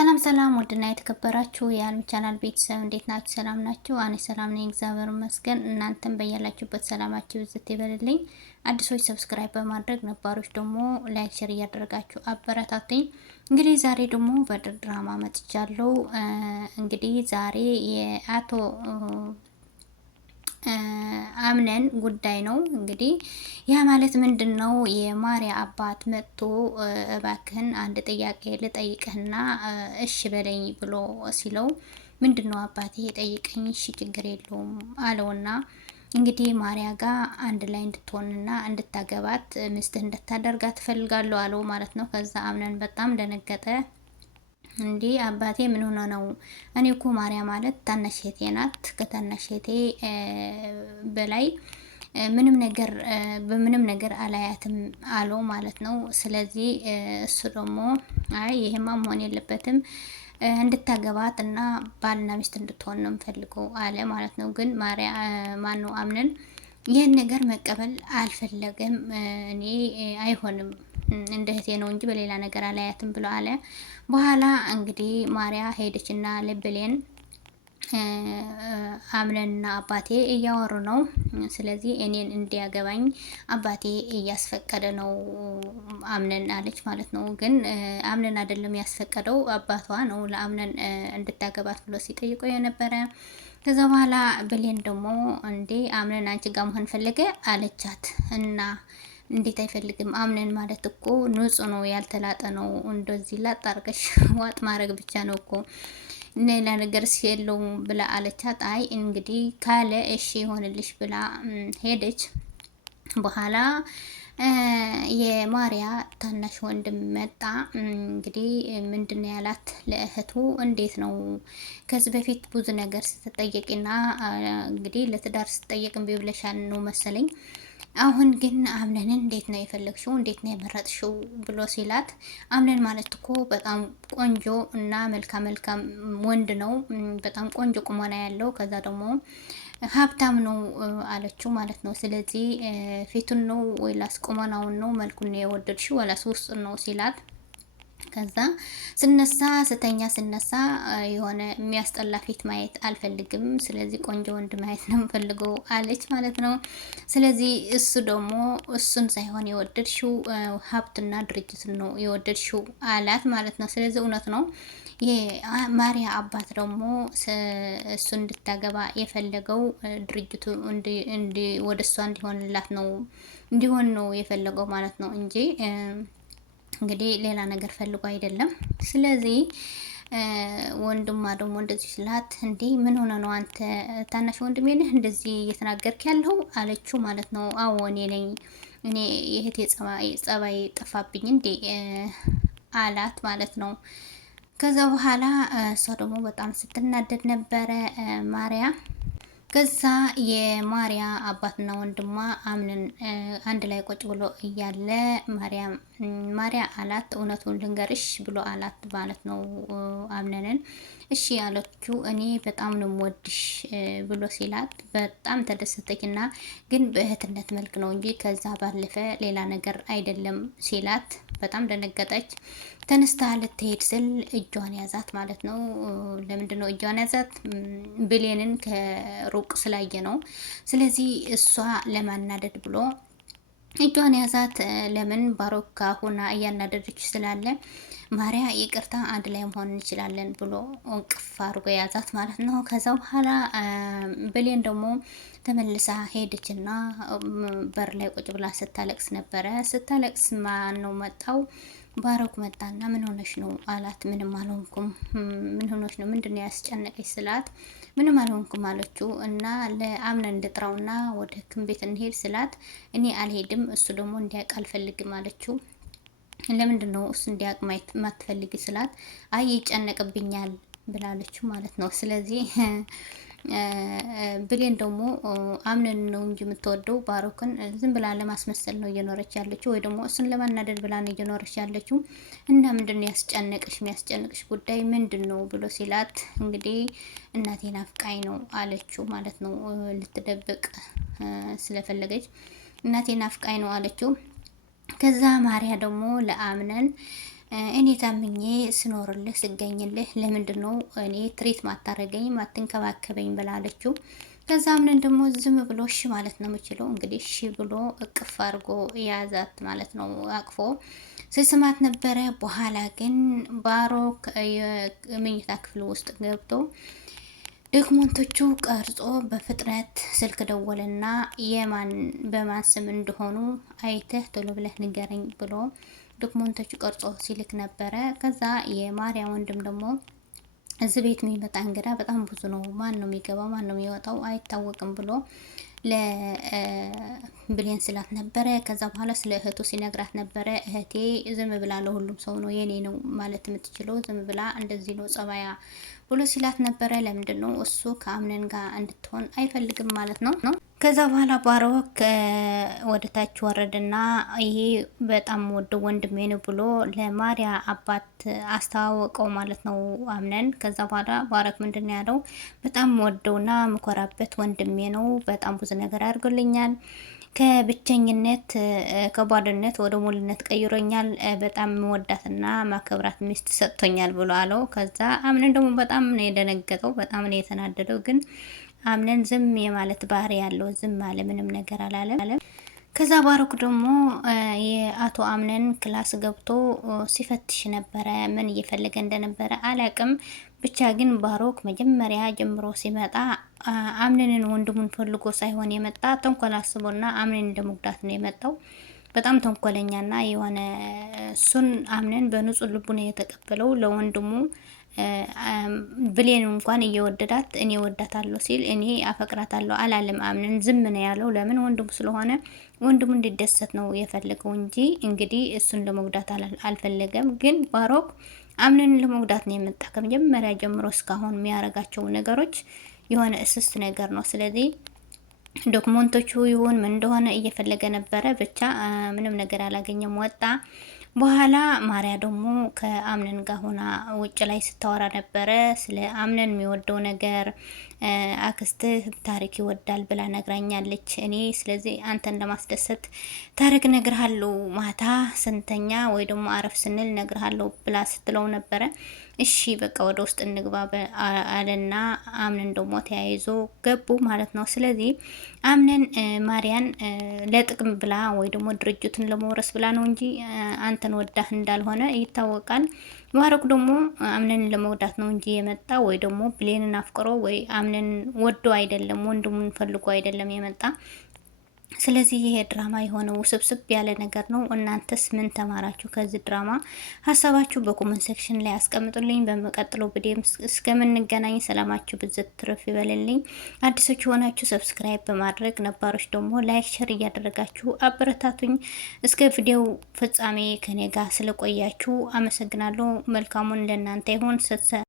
ሰላም ሰላም ውድና የተከበራችሁ የአልሚ ቻናል ቤተሰብ እንዴት ናችሁ? ሰላም ናችሁ? እኔ ሰላም ነኝ፣ እግዚአብሔር ይመስገን። እናንተም በያላችሁበት ሰላማችሁ ይብዛ ይበልልኝ። አዲሶች ሰብስክራይብ በማድረግ ነባሮች ደግሞ ላይክ፣ ሼር እያደረጋችሁ አበረታቱኝ። እንግዲህ ዛሬ ደግሞ በድራማ መጥቻለሁ። እንግዲህ ዛሬ የአቶ አምነን ጉዳይ ነው። እንግዲህ ያ ማለት ምንድን ነው? የማሪያ አባት መጥቶ እባክህን አንድ ጥያቄ ልጠይቅህና እሺ በለኝ ብሎ ሲለው ምንድን ነው አባቴ ጠይቀኝ፣ እሺ ችግር የለውም አለውና እንግዲህ ማሪያ ጋር አንድ ላይ እንድትሆንና እንድታገባት ሚስትህ እንድታደርጋት ትፈልጋለሁ አለው ማለት ነው። ከዛ አምነን በጣም ደነገጠ። እንዴ አባቴ ምን ሆነ ነው? እኔ እኮ ማርያም ማለት ታናሽ እህቴ ናት። ከታናሽ እህቴ በላይ በምንም ነገር አላያትም አለው ማለት ነው። ስለዚህ እሱ ደግሞ አይ ይሄማ መሆን የለበትም እንድታገባት እና ባልና ሚስት እንድትሆን ነው የምፈልገው አለ ማለት ነው። ግን ማነው አምነን ይህን ነገር መቀበል አልፈለገም። እኔ አይሆንም እንደ እህቴ ነው እንጂ በሌላ ነገር አላያትም ብሎ አለ። በኋላ እንግዲህ ማሪያ ሄደችና ለብሌን አምነንና አባቴ እያወሩ ነው። ስለዚህ እኔን እንዲያገባኝ አባቴ እያስፈቀደ ነው አምነን አለች ማለት ነው። ግን አምነን አይደለም ያስፈቀደው አባቷ ነው ለአምነን እንድታገባት ብሎ ሲጠይቀው የነበረ። ከዛ በኋላ ብሌን ደግሞ እንዴ አምነን አንቺ ጋር መሆን ፈለገ አለቻት እና እንዴት አይፈልግም? አምነን ማለት እኮ ንጹህ ነው፣ ያልተላጠ ነው። እንደዚህ ላጥ አርገሽ ዋጥ ማድረግ ብቻ ነው እኮ ሌላ ነገር የለውም ብላ አለቻት። አይ እንግዲህ ካለ እሺ ይሆንልሽ ብላ ሄደች። በኋላ የማሪያ ታናሽ ወንድም መጣ። እንግዲህ ምንድን ያላት ለእህቱ እንዴት ነው ከዚህ በፊት ብዙ ነገር ስትጠየቂና እንግዲህ ለትዳር ስትጠየቅ እምቢ ብለሻል ነው መሰለኝ። አሁን ግን አምነንን እንዴት ነው የፈለግሽው? እንዴት ነው የመረጥሽው? ብሎ ሲላት አምነን ማለት እኮ በጣም ቆንጆ እና መልካም ወንድ ነው። በጣም ቆንጆ ቁመና ያለው ከዛ ደግሞ ሀብታም ነው አለችው ማለት ነው። ስለዚህ ፊቱን ነው ወይላስ ቁመናውን ነው መልኩን ነው የወደድሽው ወላስ ውስጡን ነው ሲላት ከዛ ስነሳ የሆነ የሚያስጠላ ፊት ማየት አልፈልግም። ስለዚህ ቆንጆ ወንድ ማየት ነው የምፈልገው አለች ማለት ነው። ስለዚህ እሱ ደግሞ እሱን ሳይሆን የወደድሽው ሀብትና ድርጅትን ነው የወደድሽው አላት ማለት ነው። ስለዚህ እውነት ነው። የማሪያ አባት ደግሞ እሱ እንድታገባ የፈለገው ድርጅቱ ወደ እሷ እንዲሆን ነው የፈለገው ማለት ነው እንጂ እንግዲህ ሌላ ነገር ፈልጎ አይደለም። ስለዚህ ወንድሟ ደግሞ እንደዚህ ስላት እንዴ ምን ሆነ ነው አንተ ታናሽ ወንድሜ ነህ እንደዚህ እየተናገርክ ያለው አለችው ማለት ነው። አዎ እኔ ነኝ፣ እኔ የእህቴ ጸባይ ጠፋብኝ እንዴ አላት ማለት ነው። ከዛ በኋላ እሷ ደግሞ በጣም ስትናደድ ነበረ ማሪያ። ከዛ የማሪያ አባትና ወንድሟ አምነን አንድ ላይ ቁጭ ብሎ እያለ ማሪያ አላት እውነቱን ልንገርሽ ብሎ አላት ማለት ነው አምነንን። እሺ ያለችው እኔ በጣም ነው የምወድሽ ብሎ ሲላት በጣም ተደሰተችና ግን በእህትነት መልክ ነው እንጂ ከዛ ባለፈ ሌላ ነገር አይደለም ሲላት በጣም ደነገጠች። ተነስታ ልትሄድ ስል እጇን ያዛት ማለት ነው። ለምንድን ነው እጇን ያዛት? ብሌንን ከሩቅ ስላየ ነው። ስለዚህ እሷ ለማናደድ ብሎ እጇን ያዛት። ለምን ባሮካ ሆና እያናደደች ስላለ ማሪያ ይቅርታ አንድ ላይ መሆን እንችላለን ብሎ እንቅፍ አድርጎ ያዛት ማለት ነው። ከዛ በኋላ ብሌን ደግሞ ተመልሳ ሄደችና በር ላይ ቁጭ ብላ ስታለቅስ ነበረ። ስታለቅስ ማን ነው መጣው? ባሮክ መጣና ምን ሆነሽ ነው አላት። ምንም አልሆንኩም። ምን ሆነሽ ነው? ምንድነው ያስጨነቀሽ ስላት ምንም አልሆንኩም አለችው። እና ለአምነን እንድጥራውና ወደ ሕክምና ቤት እንሄድ ስላት እኔ አልሄድም እሱ ደግሞ እንዲያውቅ አልፈልግም አለችው። ለምንድን ነው እሱ እንዲያውቅ ማትፈልጊ ስላት አይ ይጨነቅብኛል ብላለችው ማለት ነው። ስለዚህ ብሌን ደግሞ አምነን ነው እንጂ የምትወደው ባሮክን ዝም ብላ ለማስመሰል ነው እየኖረች ያለችው፣ ወይ ደግሞ እሱን ለማናደድ ብላ ነው እየኖረች ያለችው። እና ምንድነው የሚያስጨንቅሽ ጉዳይ ምንድን ነው ብሎ ሲላት እንግዲህ እናቴ ናፍቃኝ ነው አለችው ማለት ነው። ልትደብቅ ስለፈለገች እናቴ ናፍቃኝ ነው አለችው። ከዛ ማሪያ ደግሞ ለአምነን እኔ ታምኜ ስኖርልህ ስገኝልህ ለምንድነው እኔ ትሪት ማታረገኝ ማትንከባከበኝ ብላለችው። ከዛ አምነን ደግሞ ዝም ብሎ እሺ ማለት ነው የምችለው። እንግዲህ እሺ ብሎ እቅፍ አድርጎ የያዛት ማለት ነው አቅፎ ስስማት ነበረ። በኋላ ግን ባሮክ የመኝታ ክፍል ውስጥ ገብቶ ዶክመንቶቹ ቀርጾ በፍጥነት ስልክ ደወልና በማን ስም እንደሆኑ አይተህ ቶሎ ብለህ ንገረኝ ብሎ ዶክመንቶቹ ቀርጾ ሲልክ ነበረ። ከዛ የማርያም ወንድም ደግሞ እዚህ ቤት የሚመጣ እንግዳ በጣም ብዙ ነው፣ ማን ነው የሚገባው ማን ነው የሚወጣው አይታወቅም ብሎ ለብሌን ስላት ነበረ። ከዛ በኋላ ስለ እህቱ ሲነግራት ነበረ። እህቴ ዝም ብላ ለሁሉም ሰው ነው የኔ ነው ማለት የምትችለው፣ ዝም ብላ እንደዚህ ነው ጸባያ ብሎ ሲላት ነበረ። ለምንድን ነው እሱ ከአምነን ጋር እንድትሆን አይፈልግም ማለት ነው። ከዛ በኋላ ባሮክ ወደ ታች ወረድና ይሄ በጣም ወደ ወንድሜ ነው ብሎ ለማርያ አባት አስተዋወቀው ማለት ነው አምነን። ከዛ በኋላ ባሮክ ምንድን ነው ያለው? በጣም ወደውና ምኮራበት ወንድሜ ነው፣ በጣም ብዙ ነገር አድርጎልኛል፣ ከብቸኝነት ከባዶነት ወደ ሙሉነት ቀይሮኛል፣ በጣም መወዳትና ማከብራት ሚስት ሰጥቶኛል ብሎ አለው። ከዛ አምነን ደግሞ በጣም ነው የደነገጠው፣ በጣም ነው የተናደደው። ግን አምነን ዝም የማለት ባህሪ ያለው ዝም አለ፣ ምንም ነገር አላለም። ከዛ ባሮክ ደግሞ የአቶ አምነን ክላስ ገብቶ ሲፈትሽ ነበረ። ምን እየፈለገ እንደነበረ አላቅም። ብቻ ግን ባሮክ መጀመሪያ ጀምሮ ሲመጣ አምነንን ወንድሙን ፈልጎ ሳይሆን የመጣ ተንኮል አስቦና አምነን እንደመጉዳት ነው የመጣው። በጣም ተንኮለኛና የሆነ እሱን አምነን በንጹህ ልቡ ነው የተቀበለው ለወንድሙ ብሌን እንኳን እየወደዳት እኔ ወዳታለሁ ሲል እኔ አፈቅራታለሁ አላለም። አምነን ዝም ነው ያለው። ለምን? ወንድሙ ስለሆነ ወንድሙ እንዲደሰት ነው የፈለገው እንጂ እንግዲህ እሱን ለመጉዳት አልፈለገም። ግን ባሮክ አምነን ለመጉዳት ነው የመጣ። ከመጀመሪያ ጀምሮ እስካሁን የሚያደርጋቸው ነገሮች የሆነ እስስት ነገር ነው። ስለዚህ ዶክመንቶቹ ይሁን ምን እንደሆነ እየፈለገ ነበረ። ብቻ ምንም ነገር አላገኘም፣ ወጣ። በኋላ ማርያ ደግሞ ከአምነን ጋር ሆና ውጭ ላይ ስታወራ ነበረ። ስለ አምነን የሚወደው ነገር አክስትህ ታሪክ ይወዳል ብላ ነግራኛለች። እኔ ስለዚህ አንተን ለማስደሰት ታሪክ ነግርሃለሁ፣ ማታ ስንተኛ ወይ ደግሞ አረፍ ስንል ነግርሃለሁ ብላ ስትለው ነበረ። እሺ በቃ ወደ ውስጥ እንግባ አለና አምነን ደግሞ ተያይዞ ገቡ ማለት ነው። ስለዚህ አምነን ማርያን ለጥቅም ብላ ወይ ደግሞ ድርጅቱን ለመውረስ ብላ ነው እንጂ አንተን ወዳህ እንዳልሆነ ይታወቃል። ባሮክ ደግሞ አምነን ለመውዳት ነው እንጂ የመጣ ወይ ደግሞ ብሌንን አፍቅሮ ወይ አምነን ወዶ አይደለም፣ ወንድሙን ፈልጎ አይደለም የመጣ። ስለዚህ ይሄ ድራማ የሆነ ውስብስብ ያለ ነገር ነው። እናንተስ ምን ተማራችሁ ከዚህ ድራማ? ሀሳባችሁ በኮመንት ሴክሽን ላይ አስቀምጡልኝ። በመቀጥለው ቪዲዮ እስከምንገናኝ ሰላማችሁ ብዝት ትርፍ ይበልልኝ። አዲሶች የሆናችሁ ሰብስክራይብ በማድረግ ነባሮች ደግሞ ላይክ፣ ሸር እያደረጋችሁ አበረታቱኝ። እስከ ቪዲዮው ፍጻሜ ከኔ ጋር ስለቆያችሁ አመሰግናለሁ። መልካሙን ለእናንተ ይሁን።